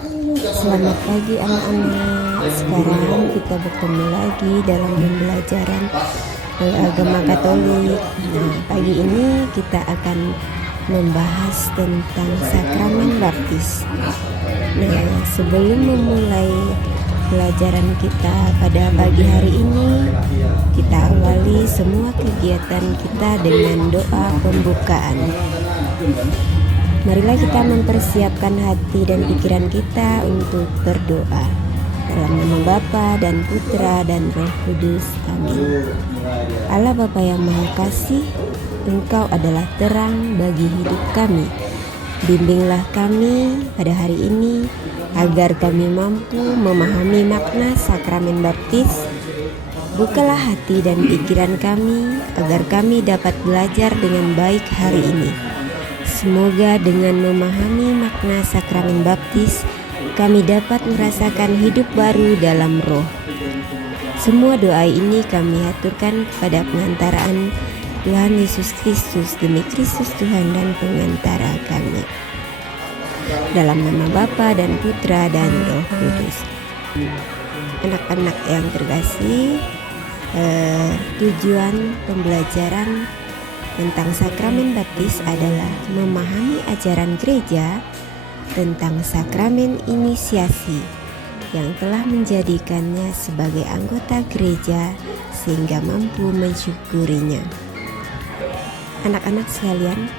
Selamat pagi anak-anak. Sekarang kita bertemu lagi dalam pembelajaran agama Katolik. Nah, pagi ini kita akan membahas tentang sakramen baptis. Nah, sebelum memulai pelajaran kita pada pagi hari ini, kita awali semua kegiatan kita dengan doa pembukaan. Marilah kita mempersiapkan hati dan pikiran kita untuk berdoa. Dalam nama Bapa dan Putra dan Roh Kudus. Amin. Allah Bapa yang Maha Kasih, Engkau adalah terang bagi hidup kami. Bimbinglah kami pada hari ini agar kami mampu memahami makna sakramen baptis. Bukalah hati dan pikiran kami agar kami dapat belajar dengan baik hari ini. Semoga dengan memahami makna sakramen baptis, kami dapat merasakan hidup baru dalam roh. Semua doa ini kami aturkan kepada pengantaraan Tuhan Yesus Kristus, demi Kristus Tuhan dan pengantara kami. Dalam nama Bapa dan Putra dan Roh Kudus. Anak-anak yang terkasih, tujuan pembelajaran tentang sakramen baptis adalah memahami ajaran gereja tentang sakramen inisiasi yang telah menjadikannya sebagai anggota gereja sehingga mampu mensyukurinya. Anak-anak sekalian,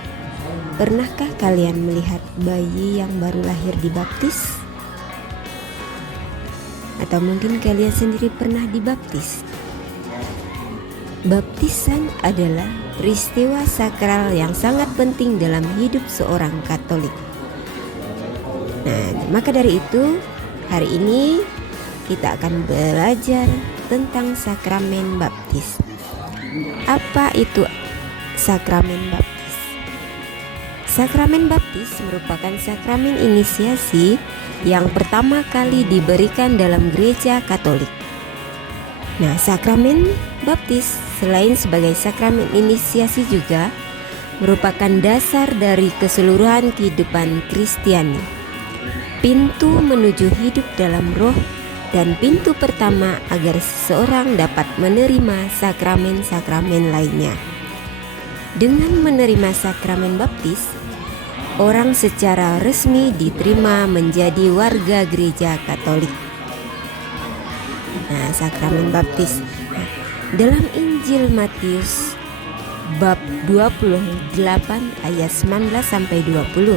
pernahkah kalian melihat bayi yang baru lahir dibaptis? Atau mungkin kalian sendiri pernah dibaptis? Baptisan adalah peristiwa sakral yang sangat penting dalam hidup seorang Katolik. Nah, maka dari itu, hari ini kita akan belajar tentang sakramen baptis. Apa itu sakramen baptis? Sakramen baptis merupakan sakramen inisiasi yang pertama kali diberikan dalam gereja Katolik. Nah, sakramen baptis selain sebagai sakramen inisiasi juga merupakan dasar dari keseluruhan kehidupan Kristiani. Pintu menuju hidup dalam roh dan pintu pertama agar seseorang dapat menerima sakramen-sakramen lainnya. Dengan menerima sakramen baptis, orang secara resmi diterima menjadi warga gereja Katolik. Nah, sakramen baptis dalam Injil Matius bab 28 ayat 19 sampai 20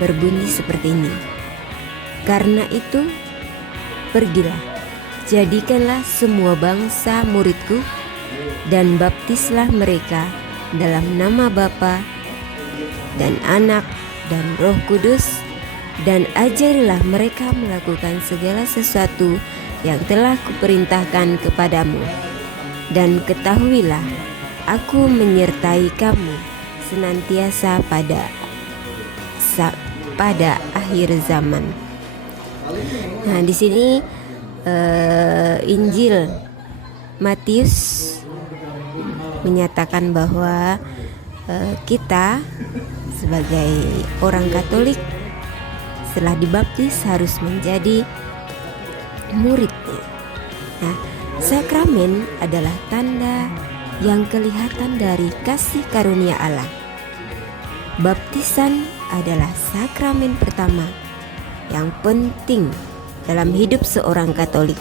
berbunyi seperti ini. Karena itu, pergilah, jadikanlah semua bangsa muridku dan baptislah mereka dalam nama Bapa dan Anak dan Roh Kudus, dan ajarilah mereka melakukan segala sesuatu yang telah kuperintahkan kepadamu. Dan ketahuilah, aku menyertai kamu senantiasa pada akhir zaman. Nah, di sini Injil Matius menyatakan bahwa kita sebagai orang Katolik setelah dibaptis harus menjadi muridnya. Nah, sakramen adalah tanda yang kelihatan dari kasih karunia Allah. Baptisan adalah sakramen pertama yang penting dalam hidup seorang Katolik.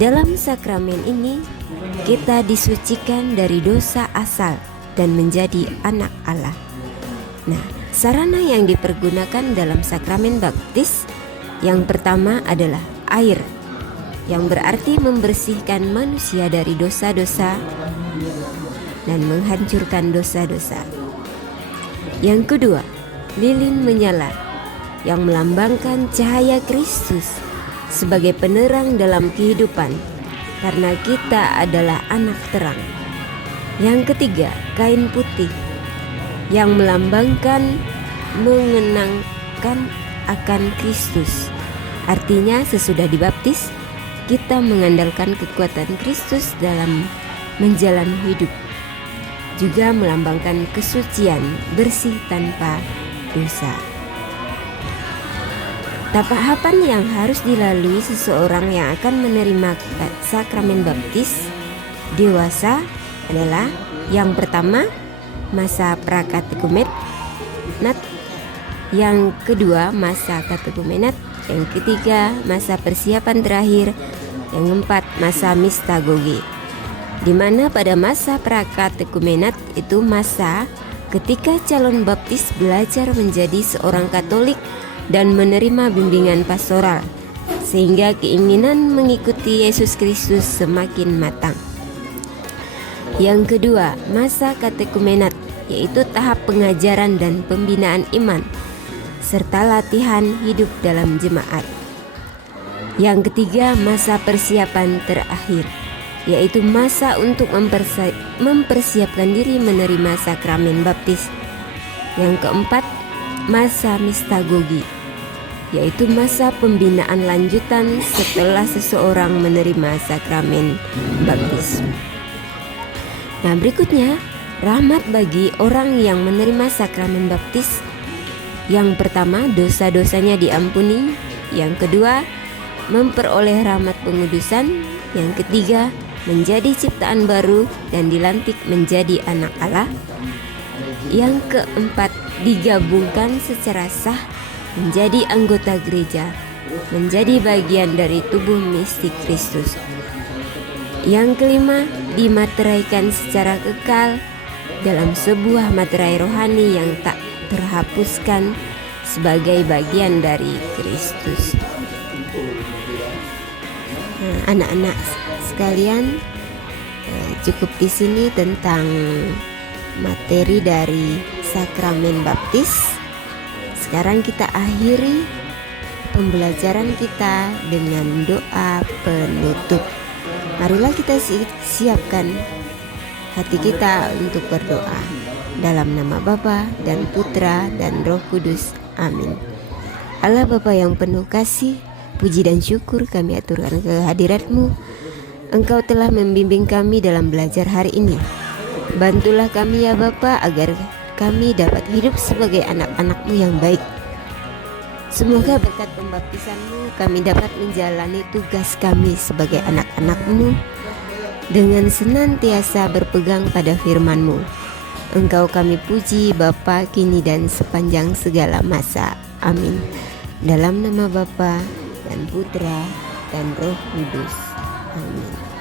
Dalam sakramen ini, kita disucikan dari dosa asal dan menjadi anak Allah. Nah, sarana yang dipergunakan dalam sakramen baptis yang pertama adalah air, yang berarti membersihkan manusia dari dosa-dosa dan menghancurkan dosa-dosa. Yang kedua, lilin menyala, yang melambangkan cahaya Kristus sebagai penerang dalam kehidupan, karena kita adalah anak terang. Yang ketiga, kain putih, yang melambangkan mengenangkan akan Kristus. Artinya sesudah dibaptis, kita mengandalkan kekuatan Kristus dalam menjalani hidup. Juga melambangkan kesucian, bersih tanpa dosa. Tahapan yang harus dilalui seseorang yang akan menerima sakramen baptis dewasa adalah yang pertama, masa prakatekumenat, yang kedua, masa katekumenat, yang ketiga, masa persiapan terakhir, yang keempat, masa mistagoge. Di mana pada masa prakatekumenat itu masa ketika calon baptis belajar menjadi seorang Katolik dan menerima bimbingan pastoral, sehingga keinginan mengikuti Yesus Kristus semakin matang. Yang kedua, masa katekumenat, yaitu tahap pengajaran dan pembinaan iman, serta latihan hidup dalam jemaat. Yang ketiga, masa persiapan terakhir, yaitu masa untuk mempersiapkan diri menerima sakramen baptis. Yang keempat, masa mistagogi, yaitu masa pembinaan lanjutan setelah seseorang menerima sakramen baptis. Nah, berikutnya, rahmat bagi orang yang menerima sakramen baptis. Yang pertama, dosa-dosanya diampuni. Yang kedua, memperoleh rahmat pengudusan. Yang ketiga, menjadi ciptaan baru dan dilantik menjadi anak Allah. Yang keempat, digabungkan secara sah menjadi anggota gereja, menjadi bagian dari tubuh mistik Kristus. Yang kelima, dimateraikan secara kekal dalam sebuah materai rohani yang tak terhapuskan sebagai bagian dari Kristus. Anak-anak sekalian, cukup di sini tentang materi dari sakramen baptis. Sekarang kita akhiri pembelajaran kita dengan doa penutup. Marilah kita siapkan hati kita untuk berdoa. Dalam nama Bapa dan Putra dan Roh Kudus. Amin. Allah Bapa yang penuh kasih, puji dan syukur kami aturkan kehadirat-Mu. Engkau telah membimbing kami dalam belajar hari ini. Bantulah kami ya Bapa, agar kami dapat hidup sebagai anak-anak-Mu yang baik. Semoga berkat pembaptisan-Mu kami dapat menjalani tugas kami sebagai anak-anak-Mu dengan senantiasa berpegang pada firman-Mu. Engkau kami puji Bapa, kini dan sepanjang segala masa. Amin. Dalam nama Bapa dan Putra dan Roh Kudus. Amin.